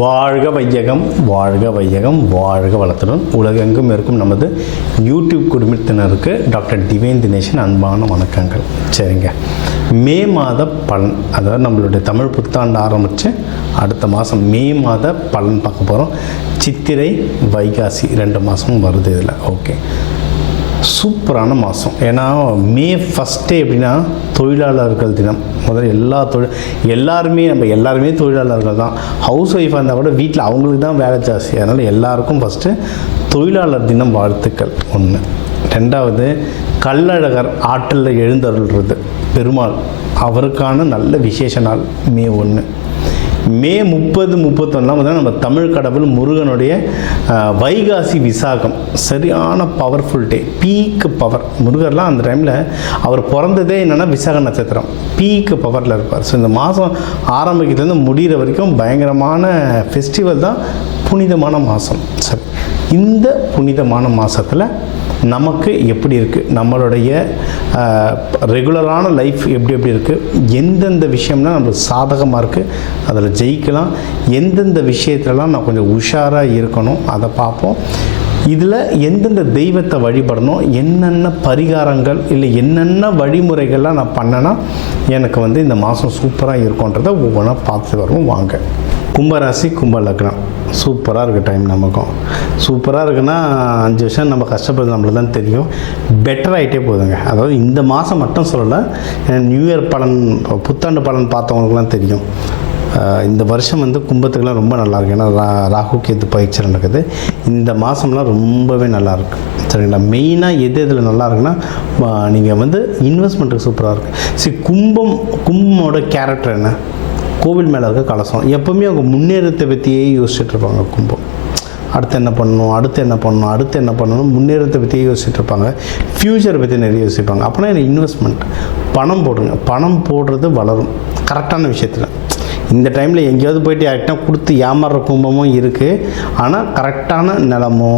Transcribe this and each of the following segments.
வாழ்க வையகம், வாழ்க வையகம், வாழ்க வளத்துடன் உலகெங்கும் இருக்கும் நமது யூடியூப் குடும்பத்தினருக்கு டாக்டர் டிவைன் தினேஷன் அன்பான வணக்கங்கள். சரிங்க, மே மாத பலன், அதாவது நம்மளுடைய தமிழ் புத்தாண்டு ஆரம்பித்து அடுத்த மாதம் மே மாத பலன் பார்க்க போகிறோம். சித்திரை வைகாசி 2 மாதமும் வருது இதில். ஓகே, சூப்பரான மாதம். ஏன்னா மே ஃபஸ்ட்டே எப்படின்னா தொழிலாளர்கள் தினம். முதல்ல எல்லாருமே தொழிலாளர்கள் தான். ஹவுஸ் ஒய்ஃபாக இருந்தால் கூட வீட்டில் அவங்களுக்கு தான் வேலை ஜாஸ்தி. அதனால் எல்லாருக்கும் ஃபஸ்ட்டு தொழிலாளர் தினம் வாழ்த்துக்கள் ஒன்று. ரெண்டாவது, கள்ளழகர் ஆற்றில் எழுந்தருள்றது பெருமாள், அவருக்கான நல்ல விசேஷ நாள் மே 1. மே 30, 31 நம்ம தமிழ் கடவுள் முருகனுடைய வைகாசி விசாகம், சரியான பவர்ஃபுல் டே, பீக் பவர். முருகர்லாம் அந்த டைமில் அவர் பிறந்ததே என்னென்னா விசாக நட்சத்திரம், பீக் பவரில் இருப்பார். ஸோ இந்த மாதம் ஆரம்பிக்கிறதுலேருந்து முடிகிற வரைக்கும் பயங்கரமான ஃபெஸ்டிவல் தான், புனிதமான மாதம். சரி, இந்த புனிதமான மாதத்தில் நமக்கு எப்படி இருக்குது, நம்மளுடைய ரெகுலரான லைஃப் எப்படி இருக்குது, எந்தெந்த விஷயம்னா நம்மளுக்கு சாதகமாக இருக்குது, அதில் ஜெயிக்கலாம், எந்தெந்த விஷயத்துலலாம் நான் கொஞ்சம் உஷாராக இருக்கணும் அதை பார்ப்போம். இதில் எந்தெந்த தெய்வத்தை வழிபடணும், என்னென்ன பரிகாரங்கள் இல்லை என்னென்ன வழிமுறைகள்லாம் நான் பண்ணேன்னா எனக்கு இந்த மாதம் சூப்பராக இருக்கும்ன்றதை ஒவ்வொன்றா பார்த்து வருவோம். வாங்க. கும்பராசி, கும்ப லக்னம், சூப்பராக இருக்குது டைம். நமக்கும் சூப்பராக இருக்குன்னா 5 வருஷம் நம்ம கஷ்டப்படுறது நம்மளுக்கு தான் தெரியும். பெட்டர் ஆகிட்டே போகுதுங்க. அதாவது இந்த மாதம் மட்டும் சொல்லலை, நியூ இயர் பலன், புத்தாண்டு பலன் பார்த்தவங்களுக்குலாம் தெரியும். இந்த வருஷம் கும்பத்துக்கெலாம் ரொம்ப நல்லாயிருக்கு. ஏன்னா ராகு கேது பயிற்சி நடக்குது. இந்த மாதம்லாம் ரொம்பவே நல்லாயிருக்கு. சரிங்களா? மெயினாக இதில் நல்லா இருக்குன்னா நீங்கள் இன்வெஸ்ட்மெண்ட்டுக்கு சூப்பராக இருக்குது. சரி, கும்பமோட கேரக்டர் என்ன? கோவில் மேலே இருக்க கலசம். எப்போவுமே அவங்க முன்னேறத்தை பற்றியே யோசிச்சுட்டு இருப்பாங்க. கும்பம் அடுத்து என்ன பண்ணணும், முன்னேறத்தை பற்றியே யோசிச்சுட்டு இருப்பாங்க. ஃப்யூச்சரை பற்றி நிறைய யோசிப்பாங்க. அப்போனா எனக்கு இன்வெஸ்ட்மெண்ட், பணம் போடுங்க. பணம் போடுறது வளரும் கரெக்டான விஷயத்தில். இந்த டைமில் எங்கேயாவது போய்ட்டு யார்கிட்ட கொடுத்து ஏமாறுற கும்பமும் இருக்குது. ஆனால் கரெக்டான நிலமோ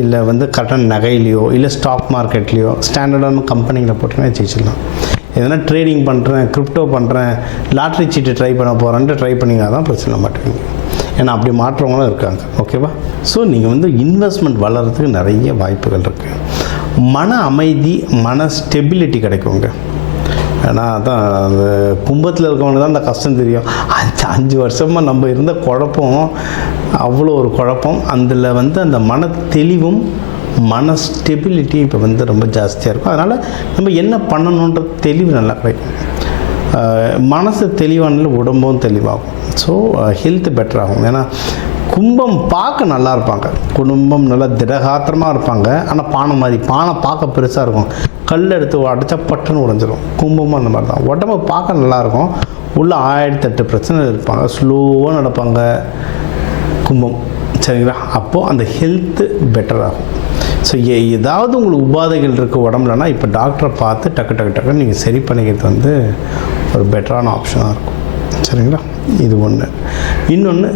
இல்லை கரெக்டான நகையிலையோ இல்லை ஸ்டாக் மார்க்கெட்லேயோ ஸ்டாண்டர்டான கம்பெனியில் போட்டிங்கன்னா ஜெயிச்சிடலாம். எதனா ட்ரேடிங் பண்ணுறேன், கிரிப்டோ பண்ணுறேன், லாட்ரி சீட்டு ட்ரை பண்ண போகிறேன்ட்டு ட்ரை பண்ணிங்கன்னா தான் பிரச்சனை மாட்டுவீங்க. ஏன்னா அப்படி மாற்றவங்களும் இருக்காங்க. ஓகேவா? ஸோ நீங்கள் இன்வெஸ்ட்மெண்ட் வளர்கிறதுக்கு நிறைய வாய்ப்புகள் இருக்குது. மன அமைதி, மன ஸ்டெபிலிட்டி கிடைக்குங்க. ஏன்னா அதான் அந்த கும்பத்தில் இருக்கவங்க தான் அந்த கஷ்டம் தெரியும். 5 வருஷமாக நம்ம இருந்த குழப்பம், அவ்வளோ ஒரு குழப்பம். அதில் அந்த மன தெளிவும் மன ஸ்டெபிலிட்டி இப்போ ரொம்ப ஜாஸ்தியாக இருக்கும். அதனால் நம்ம என்ன பண்ணணுன்ற தெளிவு நல்லா கிடைக்கும். மனசு தெளிவானால உடம்பும் தெளிவாகும். ஸோ ஹெல்த் பெட்டராகும். ஏன்னா கும்பம் பார்க்க நல்லா இருப்பாங்க, குடும்பம் நல்லா திடகாத்திரமாக இருப்பாங்க. ஆனால் பானை பார்க்க பெருசாக இருக்கும், கல் எடுத்து அடைச்சா பட்டுன்னு உடைஞ்சிரும். கும்பமும் அந்த மாதிரி தான். உடம்பு பார்க்க நல்லாயிருக்கும், உள்ள 1008 பிரச்சனை இருப்பாங்க, ஸ்லோவாக நடப்பாங்க கும்பம். சரிங்களா? அப்போது அந்த ஹெல்த்து பெட்டராகும். ஸோ ஏதாவது உங்களுக்கு உபாதைகள் இருக்குது உடம்புலனா இப்போ டாக்டரை பார்த்து டக்கு நீங்கள் சரி பண்ணிக்கிறது ஒரு பெட்டரான ஆப்ஷனாக இருக்கும். சரிங்களா? இது ஒன்று. இன்னொன்று,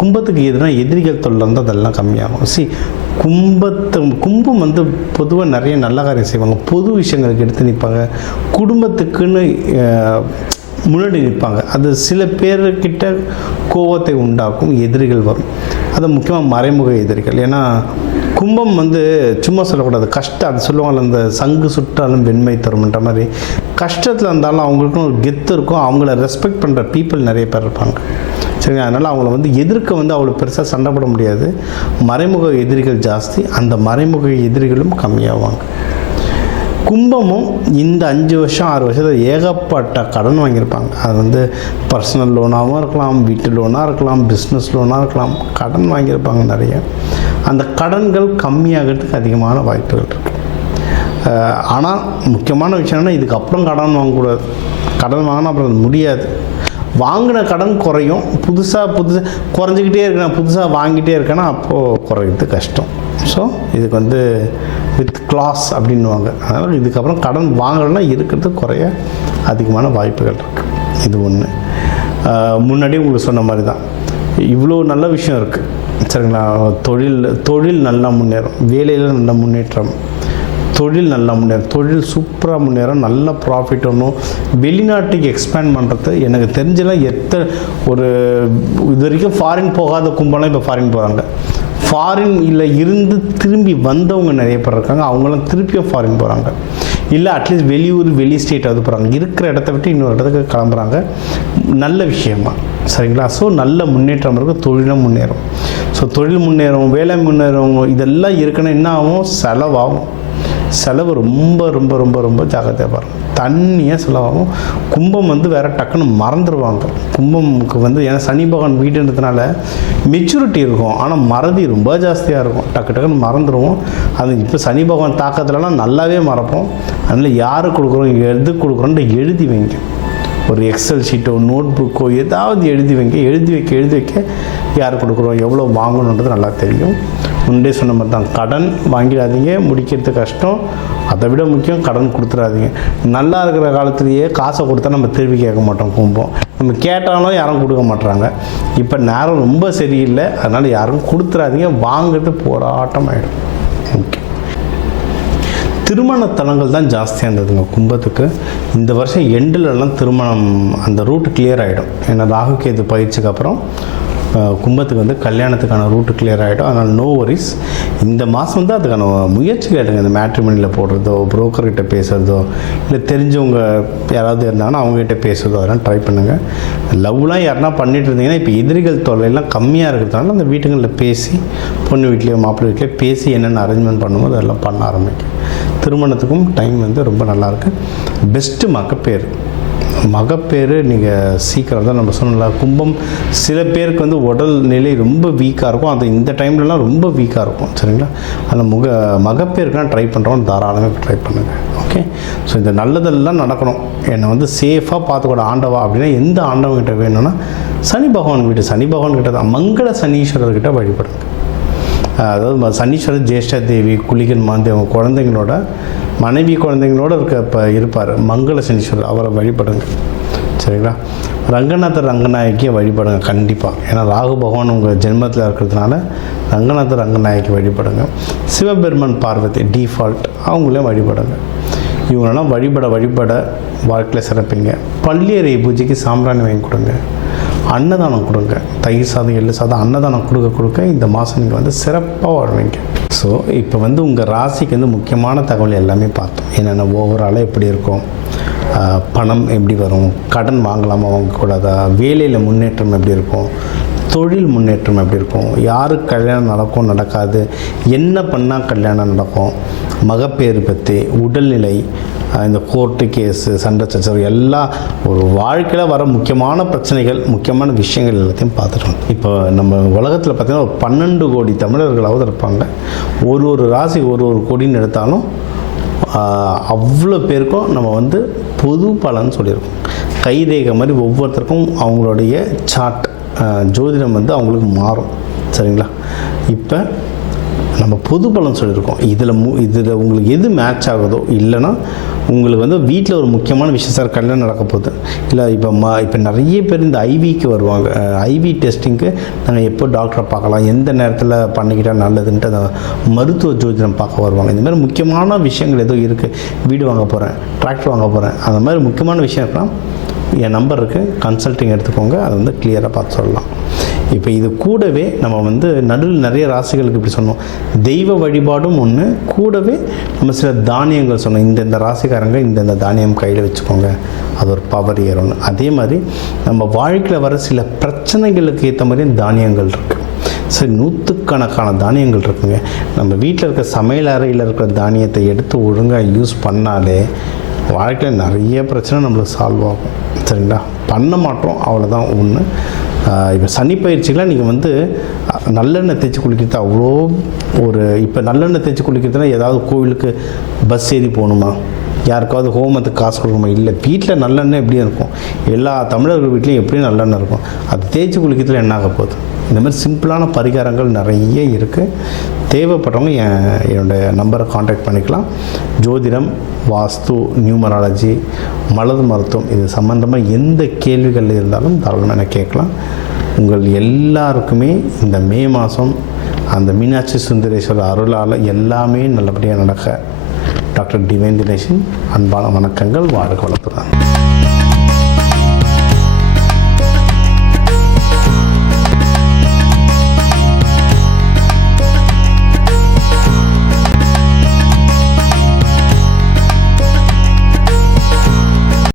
கும்பத்துக்கு எதுனா எதிரிகள் தொல்லை இருந்தால் அதெல்லாம் கம்மியாகும். கும்பம் பொதுவாக நிறைய நல்ல காரியம் செய்வாங்க, பொது விஷயங்களுக்கு எடுத்து நிற்பாங்க, குடும்பத்துக்குன்னு முன்னாடி நிற்பாங்க. அது சில பேர்கிட்ட கோபத்தை உண்டாக்கும், எதிரிகள் வரும். அது முக்கியமாக மறைமுக எதிரிகள். ஏன்னா கும்பம் சும்மா சொல்லக்கூடாது, கஷ்டம். அது சொல்லுவாங்க, அந்த சங்கு சுட்டாலும் வெண்மை தரும்ன்ற மாதிரி. கஷ்டத்தில் இருந்தாலும் அவங்களுக்கும் ஒரு கெத்து இருக்கும், அவங்கள ரெஸ்பெக்ட் பண்ணுற பீப்புள் நிறைய பேர் இருப்பாங்க. சரி, அதனால் அவங்கள எதிர்க்க அவ்வளோ பெருசாக சண்டை போட முடியாது. மறைமுக எதிரிகள் ஜாஸ்தி, அந்த மறைமுக எதிரிகளும் கம்மியாவாங்க. கும்பமும் இந்த 5 வருஷம் 6 வருஷத்தில் ஏகப்பட்ட கடன் வாங்கியிருப்பாங்க. அது பர்சனல் லோனாகவும் இருக்கலாம், வீட்டு லோனாக இருக்கலாம், பிஸ்னஸ் லோனாக இருக்கலாம். கடன் வாங்கியிருப்பாங்க நிறைய. அந்த கடன்கள் கம்மியாகிறதுக்கு அதிகமான வாய்ப்புகள் இருக்குது. ஆனால் முக்கியமான விஷயம்னா இதுக்கப்புறம் கடன் வாங்கக்கூடாது. கடன் வாங்கினா அப்புறம் அது முடியாது. வாங்கின கடன் குறையும், புதுசாக குறைஞ்சிக்கிட்டே இருக்கேன், புதுசாக வாங்கிட்டே இருக்கேன்னா அப்போது குறையிறது கஷ்டம். ஸோ இதுக்கு வித் கிளாஸ் அப்படின்வாங்க. அதனால் இதுக்கப்புறம் கடன் வாங்கலைன்னா இருக்கிறது குறைய அதிகமான வாய்ப்புகள் இருக்குது. இது ஒன்று. முன்னாடி உங்களுக்கு சொன்ன மாதிரி தான் இவ்வளோ நல்ல விஷயம் இருக்குது. சரிங்களா? தொழில் நல்லா முன்னேறும், வேலையில் நல்ல முன்னேற்றம், தொழில் நல்லா முன்னேறும், தொழில் சூப்பராக முன்னேறும், நல்ல ப்ராஃபிட் வரணும். வெளிநாட்டுக்கு எக்ஸ்பேண்ட் பண்ணுறது எனக்கு தெரிஞ்சலாம் ஒரு இது வரைக்கும் ஃபாரின் போகாத கும்பலாம் இப்போ ஃபாரின் போகிறாங்க. ஃபாரின்ல இருந்து திரும்பி வந்தவங்க நிறைய பேர் இருக்காங்க, அவங்களாம் திருப்பியும் ஃபாரின் போகிறாங்க. இல்லை அட்லீஸ்ட் வெளியூர் வெளி ஸ்டேட்டாவது போகிறாங்க, இருக்கிற இடத்த விட்டு இன்னொரு இடத்துக்கு கிளம்புறாங்க. நல்ல விஷயமா சரிங்களா? ஸோ நல்ல முன்னேற்றம் இருக்குது, தொழிலும் முன்னேறும். ஸோ தொழில் முன்னேறும், வேலை முன்னேறும், இதெல்லாம் இருக்குன்னா என்ன ஆகும்? செலவாகும். செலவு ரொம்ப ரொம்ப ரொம்ப ரொம்ப ஜாக்கிரதையாக பாருங்கள். தண்ணியாக செலவாகும். கும்பம் வேறு டக்குன்னு மறந்துடுவாங்க. கும்பமுக்கு ஏன்னா சனி பகவான் வீடுன்றதுனால மெச்சூரிட்டி இருக்கும், ஆனால் மறதி ரொம்ப ஜாஸ்தியாக இருக்கும். டக்குன்னு மறந்துடுவோம். அது இப்போ சனி பகவான் தாக்கத்துலலாம் நல்லாவே மறப்போம். அதனால் யாருக்கு கொடுக்குறோம், எது கொடுக்குறோன்ட்டு எழுதி வைங்க. ஒரு எக்ஸல் ஷீட்டோ நோட் புக்கோ ஏதாவது எழுதி வைக்க யார் கொடுக்குறோம், எவ்வளோ வாங்கணுன்றது நல்லா தெரியும். முன்னே சொன்ன மாதிரி தான், கடன் வாங்கிடாதீங்க, முடிக்கிறது கஷ்டம். அதை விட முக்கியம், கடன் கொடுத்துடாதீங்க. நல்லா இருக்கிற காலத்துலேயே காசை கொடுத்தா நம்ம திருப்பி கேட்க மாட்டோம். கும்பம் நம்ம கேட்டாலும் யாரும் கொடுக்க மாட்டுறாங்க. இப்போ நேரம் ரொம்ப சரியில்லை, அதனால் யாரும் கொடுத்துடாதீங்க. வாங்கிறது போராட்டம் ஆகிடும். ஓகே, திருமண தலங்கள் தான் ஜாஸ்தியாக இருந்ததுங்க கும்பத்துக்கு. இந்த வருஷம் எண்டிலெல்லாம் திருமணம் அந்த ரூட்டு கிளியர் ஆகிடும். ஏன்னா ராகுகேது பயிற்சிக்கு அப்புறம் கும்பத்துக்கு கல்யாணத்துக்கான ரூட்டு கிளியர் ஆகிடும். அதனால் நோ வரிஸ். இந்த மாதம் அதுக்கான முயற்சி கேட்டுங்க. இந்த மேட்ரிமனியில் போடுறதோ, புரோக்கர்கிட்ட பேசுகிறதோ, இல்லை தெரிஞ்சவங்க யாராவது இருந்தாங்கன்னா அவங்ககிட்ட பேசுகிறதோ, அதெல்லாம் ட்ரை பண்ணுங்கள். லவ்லாம் யாருன்னா பண்ணிட்டு இருந்தீங்கன்னா இப்போ எதிரிகள் தொல்லையெல்லாம் கம்மியாக இருக்கிறதுனால அந்த வீட்டுங்களில் பேசி, பொண்ணு வீட்லேயோ மாப்பிள்ளை வீட்லேயோ பேசி என்னென்ன அரேஞ்ச்மெண்ட் பண்ணும்போது அதெல்லாம் பண்ண ஆரம்பிக்கும். திருமணத்துக்கும் டைம் ரொம்ப நல்லாயிருக்கு. பெஸ்ட்டு மகப்பேறு நீங்கள் சீக்கிரம் தான் நம்ம சொன்னலாம். கும்பம் சில பேருக்கு உடல் நிலை ரொம்ப வீக்காக இருக்கும், அது இந்த டைம்லலாம் ரொம்ப வீக்காக இருக்கும் சரிங்களா? அதில் மகப்பேருக்குலாம் ட்ரை பண்ணுறோம், தாராளமாக ட்ரை பண்ணுங்கள். ஓகே, ஸோ இந்த நல்லதெல்லாம் நடக்கணும். என்னை சேஃபாக பார்த்துக்கூட ஆண்டவா அப்படின்னா எந்த ஆண்டவங்கிட்ட வேணும்னா சனி பகவான்கிட்ட தான் மங்கள சனீஸ்வரர்கிட்ட வழிபடுங்க. அதாவது சனீஸ்வரர் ஜேஷ்டா தேவி குளிகன் மாந்தி அவங்க குழந்தைங்களோட மனைவி குழந்தைங்களோட இருப்பார் மங்கள சனீஸ்வரர், அவரை வழிபடுங்க சரிங்களா? ரங்கநாயகியை வழிபடுங்க கண்டிப்பாக. ஏன்னா ராகு பகவான் உங்கள் ஜென்மத்தில் இருக்கிறதுனால ரங்கநாயகி வழிபடுங்க. சிவபெருமான் பார்வதி டிஃபால்ட் அவங்களையும் வழிபடுங்க. இவங்களெல்லாம் வழிபட வாழ்க்கையில் சிறப்பிங்க. பள்ளியறை பூஜைக்கு சாம்பிராணி வாங்கி கொடுங்க. அன்னதானம் கொடுங்க. தயிர் சாதம், எள்ளு சாதம் அன்னதானம் கொடுக்க இந்த மாதம் நீங்கள் சிறப்பாக வாழ்வீங்க. ஸோ இப்போ உங்கள் ராசிக்கு முக்கியமான தகவல் எல்லாமே பார்த்தோம். என்னென்ன ஓவராலாக எப்படி இருக்கும், பணம் எப்படி வரும், கடன் வாங்கலாமா வாங்கக்கூடாதா, வேலையில் முன்னேற்றம் எப்படி இருக்கும், தொழில் முன்னேற்றம் எப்படி இருக்கும், யாருக்கு கல்யாணம் நடக்கும் நடக்காது, என்ன பண்ணால் கல்யாணம் நடக்கும், மகப்பேறு பற்றி, உடல்நிலை, இந்த கோர்ட்டு கேஸு, சண்டை சச்சரவு எல்லாம் ஒரு வாழ்க்கையில் வர முக்கியமான பிரச்சனைகள், முக்கியமான விஷயங்கள் எல்லாத்தையும் பார்த்துட்டோம். இப்போ நம்ம உலகத்தில் பார்த்திங்கன்னா ஒரு 12 கோடி தமிழர்களாவது இருப்பாங்க. ஒரு ராசி ஒரு கோடின்னு எடுத்தாலும் அவ்வளோ பேருக்கும் நம்ம பொது பலன்னு சொல்லியிருக்கோம். கைரேகை மாதிரி ஒவ்வொருத்தருக்கும் அவங்களுடைய சார்ட் ஜோதிடம் அவங்களுக்கு மாறும் சரிங்களா? இப்போ நம்ம பொது பலன் சொல்லியிருக்கோம். இதில் உங்களுக்கு எது மேட்ச் ஆகுதோ, இல்லைன்னா உங்களுக்கு வீட்டில் ஒரு முக்கியமான விஷயம், சார் கல்யாணம் நடக்க போகுது, இல்லை இப்போ நிறைய பேர் இந்த ஐவிக்கு வருவாங்க. ஐவி டெஸ்டிங்க்கு நாங்கள் எப்போ டாக்டரை பார்க்கலாம், எந்த நேரத்தில் பண்ணிக்கிட்டால் நல்லதுன்ட்டு அந்த மருத்துவ ஜோதிடம் பார்க்க வருவாங்க. இந்த மாதிரி முக்கியமான விஷயங்கள் ஏதோ இருக்குது, வீடு வாங்க போகிறேன், டிராக்டர் வாங்க போகிறேன், அந்த மாதிரி முக்கியமான விஷயம் இருக்குன்னா என் நம்பர் இருக்குது, கன்சல்ட்டிங் எடுத்துக்கோங்க. அதை கிளியராக பார்த்து சொல்லலாம். இப்போ இது கூடவே நம்ம நடுவில் நிறைய ராசிகளுக்கு இப்படி சொன்னோம், தெய்வ வழிபாடும் ஒன்று, கூடவே நம்ம சில தானியங்கள் சொன்னோம். இந்த ராசிக்காரங்க இந்த தானியம் கையில் வச்சுக்கோங்க, அது ஒரு பவர் ஏறும்னு. அதே மாதிரி நம்ம வாழ்க்கையில் வர சில பிரச்சனைகளுக்கு ஏற்ற மாதிரி தானியங்கள் இருக்குது. சரி, நூற்றுக்கணக்கான தானியங்கள் இருக்குங்க. நம்ம வீட்டில் இருக்க சமையல் அறையில் இருக்கிற தானியத்தை எடுத்து ஒழுங்காக யூஸ் பண்ணாலே வாழ்க்கையில் நிறைய பிரச்சனை நம்மளுக்கு சால்வ் ஆகும் சரிங்களா? பண்ண மாட்டோம், அவ்வளோதான் ஒன்று. இப்போ சனி பயிற்சிக்கெலாம் நீங்கள் நல்லெண்ணெய் தேய்ச்சி குளிக்கிறது அவ்வளோ இப்போ நல்லெண்ணெய் தேய்ச்சி குளிக்கிறதுனா ஏதாவது கோவிலுக்கு பஸ் ஏறி போகணுமா, யாருக்காவது ஹோமத்துக்கு காசு கொடுக்கணுமா? இல்லை, வீட்டில் நல்லெண்ணெய் எப்படியும் இருக்கும், எல்லா தமிழர்கள் வீட்லேயும் எப்படியும் நல்லெண்ணெய் இருக்கும். அது தேய்ச்சி குளிக்கிறதுல என்ன ஆக போகுது? இந்த மாதிரி சிம்பிளான பரிகாரங்கள் நிறைய இருக்குது. தேவைப்படுறவங்க என்னோடய நம்பரை காண்டாக்ட் பண்ணிக்கலாம். ஜோதிடம், வாஸ்து, நியூமராலஜி, மலர் மருத்துவம் இது சம்மந்தமாக எந்த கேள்விகள் இருந்தாலும் தாராளமாக எனக்கு கேட்கலாம். உங்கள் எல்லாருக்குமே இந்த மே மாதம் அந்த மீனாட்சி சுந்தரேஸ்வரர் அருளால் எல்லாமே நல்லபடியாக நடக்க டாக்டர் டிவைன் தினேஷன் அன்பான வணக்கங்கள். வாழ்க வளத்துடன்.